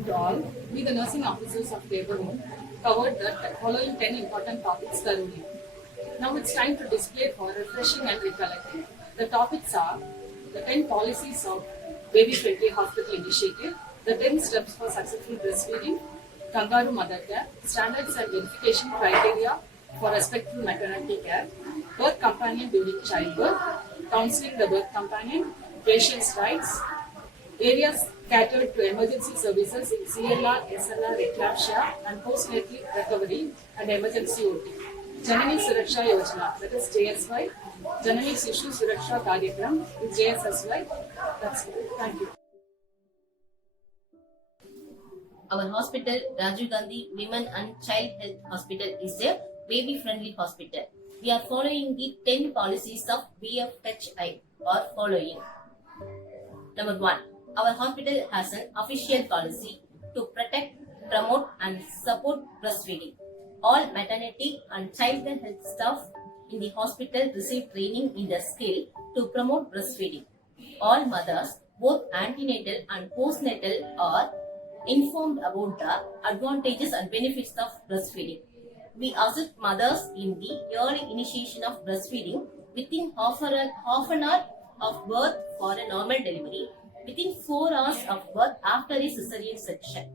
afternoon to all. We, the nursing officers of Labour Home, covered the following 10 important topics thoroughly. Now it's time to display for refreshing and recollecting. The topics are the 10 policies of Baby Friendly Hospital Initiative, the 10 steps for successful breastfeeding, kangaroo mother care, standards and verification criteria for respectful maternity care, birth companion during childbirth, counseling the birth companion, patients' rights, areas catered to emergency services in CLR, SLR, eclampsia and postnatal recovery and emergency OT. Janani Suraksha Yojana, that is JSY, Janani Sishu Suraksha Karyagram is JSSY. That's it. Thank you. Our hospital, Rajiv Gandhi Women and Child Health Hospital, is a baby-friendly hospital. We are following the 10 policies of BFHI or following. Number 1. Our hospital has an official policy to protect, promote and support breastfeeding. All maternity and childcare health staff in the hospital receive training in the skill to promote breastfeeding. All mothers, both antenatal and postnatal, are informed about the advantages and benefits of breastfeeding. We assist mothers in the early initiation of breastfeeding within half an hour of birth for a normal delivery, within 4 hours of birth after a cesarean section.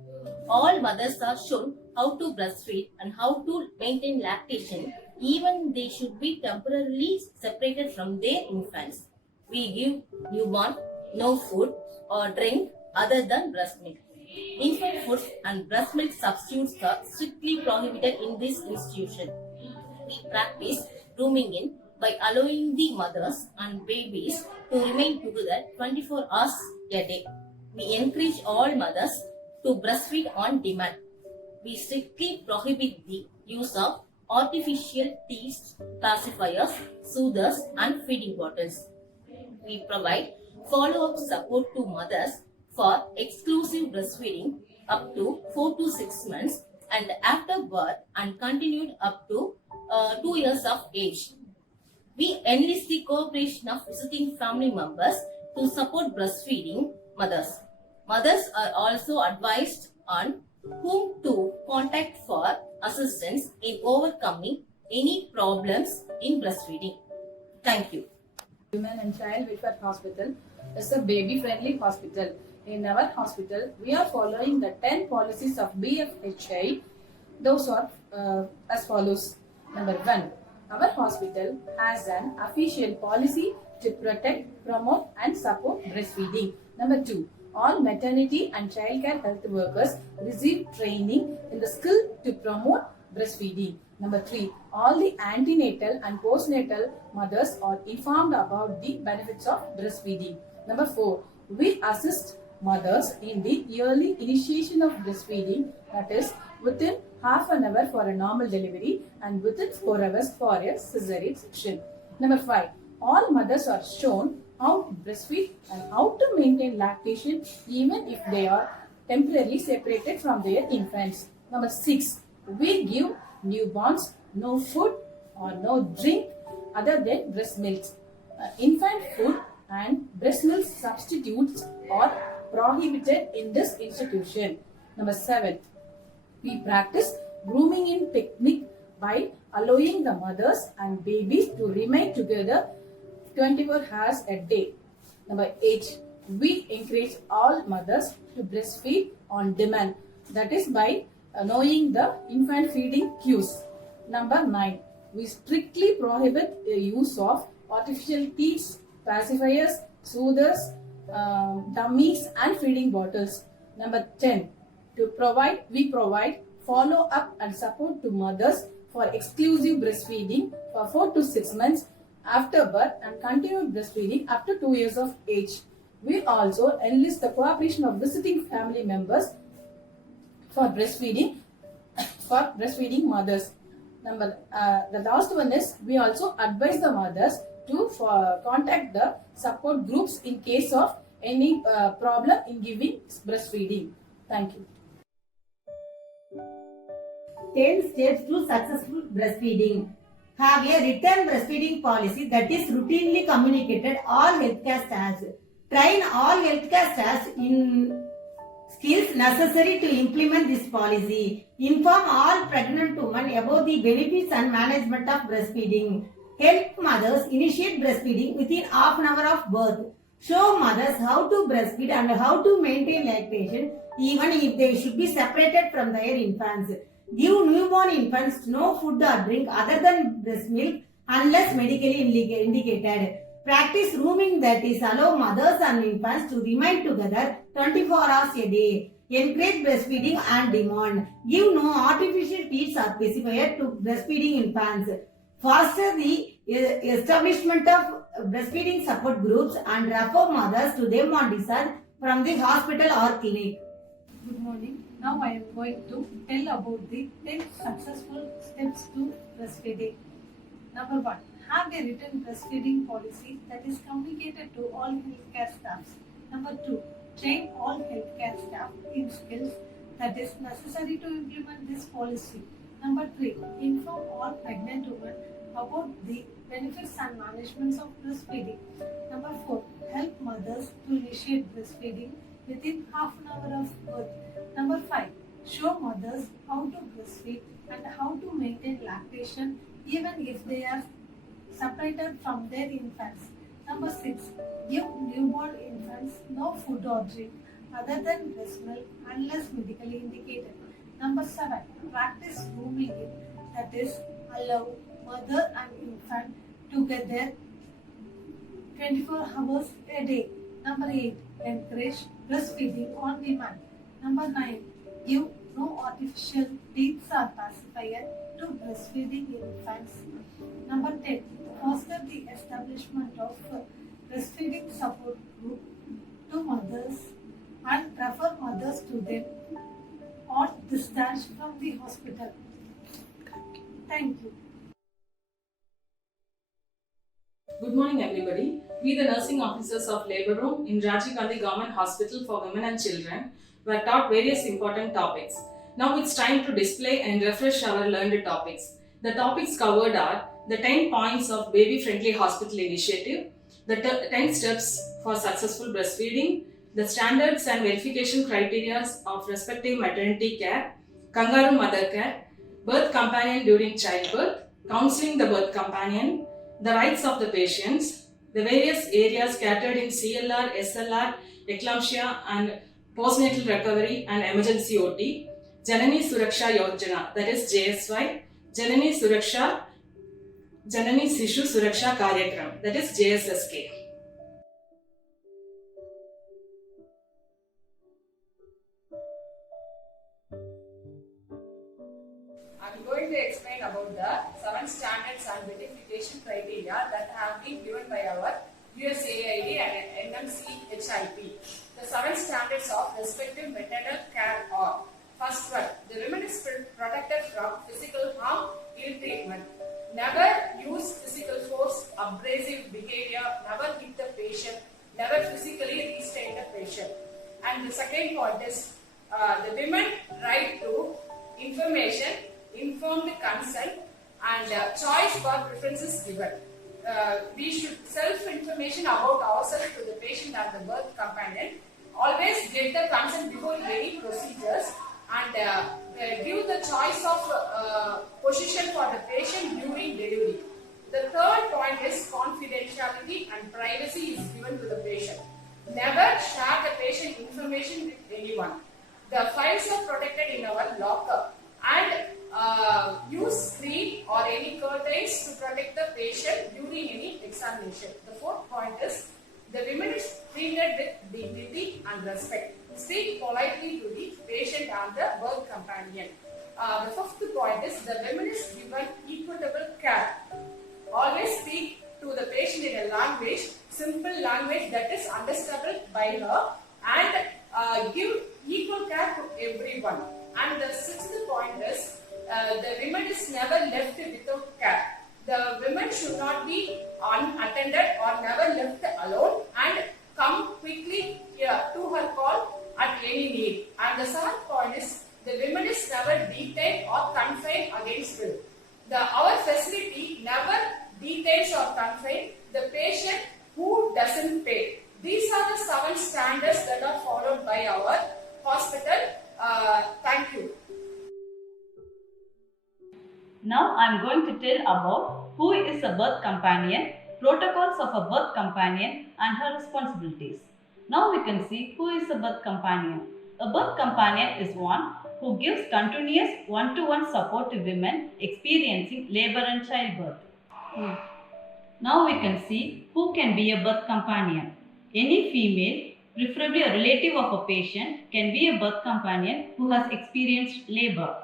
All mothers are shown how to breastfeed and how to maintain lactation, even they should be temporarily separated from their infants. We give newborn no food or drink other than breast milk. Infant foods and breast milk substitutes are strictly prohibited in this institution. We practice rooming in by allowing the mothers and babies to remain together 24 hours a day. We encourage all mothers to breastfeed on demand. We strictly prohibit the use of artificial teats, pacifiers, soothers and feeding bottles. We provide follow-up support to mothers for exclusive breastfeeding up to 4 to 6 months and after birth and continued up to 2 years of age. We enlist the cooperation of visiting family members to support breastfeeding mothers. Mothers are also advised on whom to contact for assistance in overcoming any problems in breastfeeding. Thank you. Women and Child Welfare Hospital is a baby-friendly hospital. In our hospital, we are following the 10 policies of BFHI. Those are as follows. Number 1. Our hospital has an official policy to protect, promote and support breastfeeding. Number 2. All maternity and childcare health workers receive training in the skill to promote breastfeeding. Number 3. All the antenatal and postnatal mothers are informed about the benefits of breastfeeding. Number 4. We assist mothers in the early initiation of breastfeeding, that is within half an hour for a normal delivery and within 4 hours for a cesarean section. Number 5. All mothers are shown how to breastfeed and how to maintain lactation even if they are temporarily separated from their infants. Number 6. We give newborns no food or no drink other than breast milk. Infant food and breast milk substitutes are prohibited in this institution. Number 7. We practice grooming in technique by allowing the mothers and babies to remain together 24 hours a day. Number 8. We encourage all mothers to breastfeed on demand, that is by knowing the infant feeding cues. Number 9. We strictly prohibit the use of artificial teats, pacifiers, soothers, dummies and feeding bottles. Number 10. We provide follow-up and support to mothers for exclusive breastfeeding for 4 to 6 months after birth and continued breastfeeding up to 2 years of age. We also enlist the cooperation of visiting family members for breastfeeding mothers. The last one is we also advise the mothers to contact the support groups in case of any problem in giving breastfeeding. Thank you. 10 steps to successful breastfeeding. Have a written breastfeeding policy that is routinely communicated all healthcare staffs. Train all healthcare staffs in skills necessary to implement this policy. Inform all pregnant women about the benefits and management of breastfeeding. Help mothers initiate breastfeeding within half an hour of birth. Show mothers how to breastfeed and how to maintain lactation even if they should be separated from their infants. Give newborn infants no food or drink other than breast milk unless medically indicated. Practice rooming, that is, allow mothers and infants to remain together 24 hours a day. Encourage breastfeeding on demand. Give no artificial teats or pacifier to breastfeeding infants. Foster the establishment of breastfeeding support groups and refer mothers to them on discharge from the hospital or clinic. Good morning. Now I am going to tell about the 10 successful steps to breastfeeding. Number 1. Have a written breastfeeding policy that is communicated to all healthcare staffs. Number 2. Train all healthcare staff in skills that is necessary to implement this policy. Number 3. Inform all pregnant women about the benefits and managements of breastfeeding. Number 4. Help mothers to initiate breastfeeding within half an hour of birth. Number 5. Show mothers how to breastfeed and how to maintain lactation even if they are separated from their infants. Number 6. Give newborn infants no food or drink other than breast milk unless medically indicated. Number 7. Practice rooming in, that is, allow mother and infant together 24 hours a day. Number 8. Encourage breastfeeding on demand. Number 9. Give no artificial teats or pacifier to breastfeeding infants. Number 10. Foster the establishment of breastfeeding support group to mothers and refer mothers to them or discharge from the hospital. Thank you. Good morning everybody. We the nursing officers of Labour Room in Rajiv Gandhi Government Hospital for Women and Children were taught various important topics. Now it's time to display and refresh our learned topics. The topics covered are the 10 points of Baby Friendly Hospital Initiative, the 10 steps for successful breastfeeding, the standards and verification criteria of respective maternity care, kangaroo mother care, birth companion during childbirth, counseling the birth companion, the rights of the patients, the various areas catered in CLR, SLR, eclampsia and postnatal recovery and emergency OT, Janani Suraksha Yojana, that is JSY, Janani Sishu Suraksha Karyakram, that is JSSK. I am going to explain about the 7 standards and verification criteria that have been given by our USAID and NMCHIP. The 7 standards of respective maternal care are: first one, the woman is protected from physical harm, ill treatment. Never use physical force, abrasive behavior, never hit the patient, never physically restrain the patient. And the second point is the women right to information, informed consent and choice for preferences given. We should self-information about ourselves to the patient and the birth companion. Always get the consent before any procedures and give the choice of position for the patient during delivery. The third point is confidentiality and privacy is given to the patient. Never share the patient information with anyone. The files are protected in our locker and use screen or any curtains to protect the patient during any examination. The fourth point is the women is treated with dignity and respect. Speak politely to the patient and the birth companion. The fifth point is the women is given equitable care. Always speak to the patient in a language, simple language that is understandable by her and give equal care to everyone. And the sixth point is the women is never left without care. The women should not be unattended or never left alone and come quickly here to her call at any need. And the seventh point is the women is never detained or confined against will. Our facility never detains or confines the patient who doesn't pay. These are the 7 standards that are followed by our hospital I am going to tell about who is a birth companion, protocols of a birth companion and her responsibilities. Now we can see who is a birth companion. A birth companion is one who gives continuous one-to-one support to women experiencing labor and childbirth. Now we can see who can be a birth companion. Any female, preferably a relative of a patient, can be a birth companion who has experienced labor.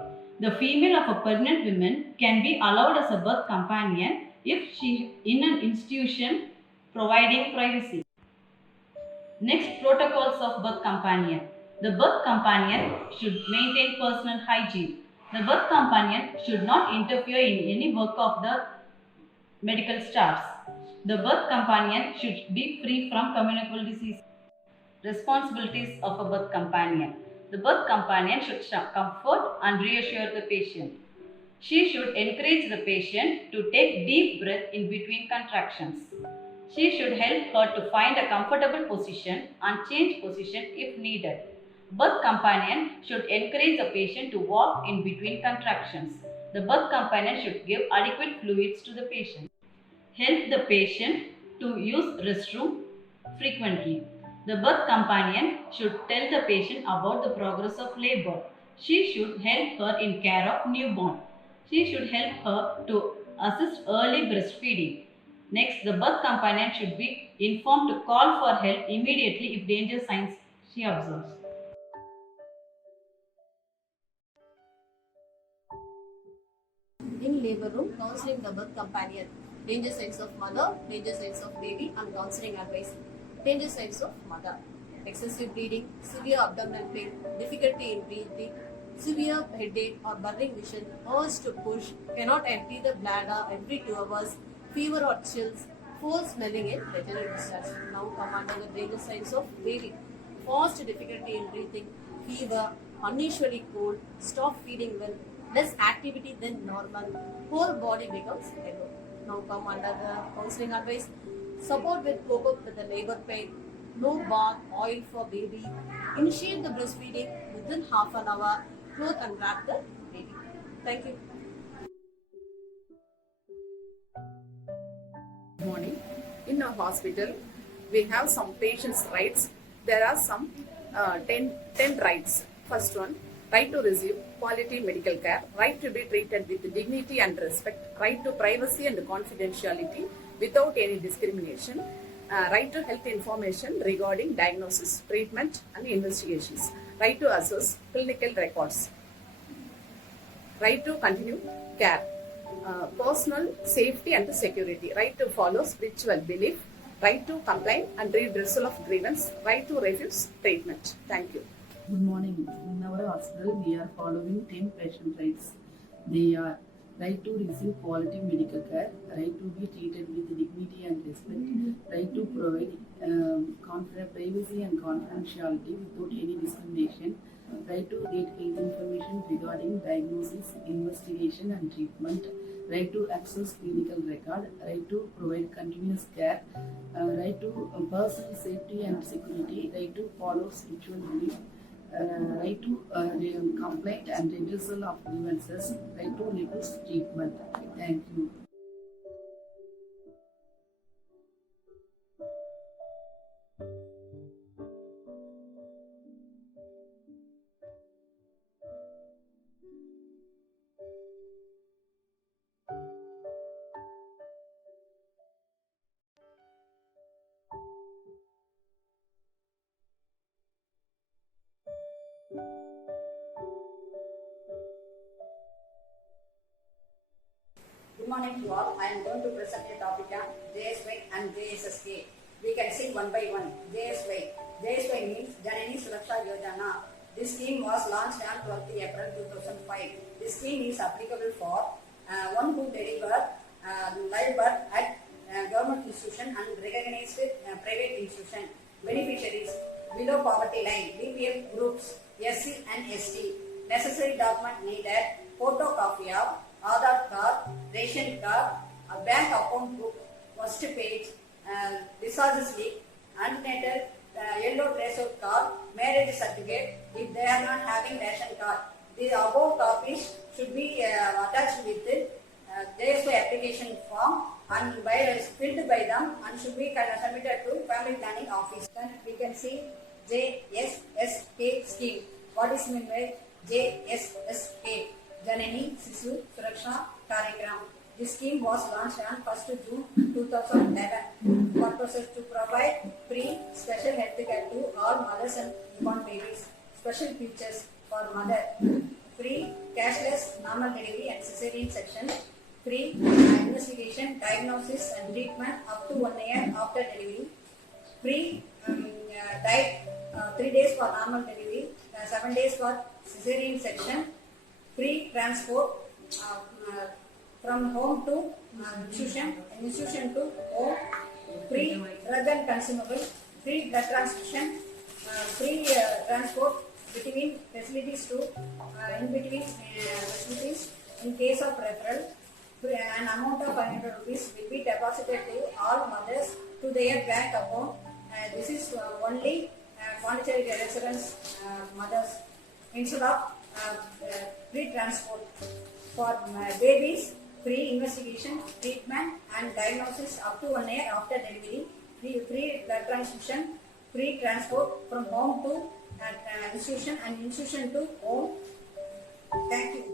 The female of a pregnant woman can be allowed as a birth companion if she in an institution providing privacy. Next, protocols of birth companion. The birth companion should maintain personal hygiene. The birth companion should not interfere in any work of the medical staffs. The birth companion should be free from communicable disease. Responsibilities of a birth companion. The birth companion should comfort and reassure the patient. She should encourage the patient to take deep breath in between contractions. She should help her to find a comfortable position and change position if needed. Birth companion should encourage the patient to walk in between contractions. The birth companion should give adequate fluids to the patient. Help the patient to use restroom frequently. The birth companion should tell the patient about the progress of labor. She should help her in care of newborn. She should help her to assist early breastfeeding. Next, the birth companion should be informed to call for help immediately if danger signs she observes. In labor room, counseling the birth companion. Danger signs of mother, danger signs of baby, and counseling advice. Danger signs of mother. Excessive bleeding, severe abdominal pain, difficulty in breathing, severe headache or burning vision, urge to push, cannot empty the bladder every 2 hours, fever or chills, foul smelling in vaginal discharge. Now come under the danger signs of baby. Fast difficulty in breathing, fever, unusually cold, stop feeding well, less activity than normal, whole body becomes yellow. Now come under the counseling advice. Support with cope up with the labor pain, no bath, oil for baby, initiate the breastfeeding within half an hour, clothe and wrap the baby. Thank you. Good morning. In our hospital, we have some patients' rights. There are some 10 rights. First one, right to receive quality medical care, right to be treated with dignity and respect, right to privacy and confidentiality without any discrimination, right to health information regarding diagnosis, treatment and investigations, right to access clinical records, right to continue care, personal safety and security, right to follow spiritual belief, right to complain and redressal of grievance, right to refuse treatment. Thank you. Good morning. In our hospital, we are following 10 patient rights. They are right to receive quality medical care, right to be treated with dignity and respect, right to provide privacy and confidentiality without any discrimination, right to get health information regarding diagnosis, investigation and treatment, right to access clinical record, right to provide continuous care, right to personal safety and security, right to follow spiritual belief, right to complaint and redressal of grievances, right to refuse treatment. Thank you. Good morning to all. I am going to present a topic on JSY and JSSK. We can see one by one. JSY. JSY means Janani Suraksha Yojana. This scheme was launched on 12th April 2005. This scheme is applicable for one who deliver live birth at government institution and recognized private institution. Beneficiaries below poverty line, BPL groups, SC and ST. Necessary document needed: photocopy of Aadhaar card, ration card, a bank account book, first page, discharge slip, undated yellow traceout card, marriage certificate if they are not having ration card. The above copies should be attached with JSY application form and filled by them and should be submitted to family planning office. Then we can see JSSK scheme. What is meant by JSSK? Janani Sisu Suraksha Karyakram. This scheme was launched on 1st June 2011. Purpose is to provide free special health care to all mothers and newborn babies. Special features for mother: free cashless normal delivery and cesarean section, free investigation, diagnosis and treatment up to 1 year after delivery, free diet 3 days for normal delivery, 7 days for cesarean section, free transport from home to institution to home, free drug and consumable, free blood transfusion, free transport between facilities to in between facilities in case of referral. An amount of 500 rupees will be deposited to all mothers to their bank account. This is only Pondicherry residents mothers instead of free transport. For babies, free investigation, treatment and diagnosis up to 1 year after delivery, free blood transfusion, free transport from home to institution and institution to home. Thank you.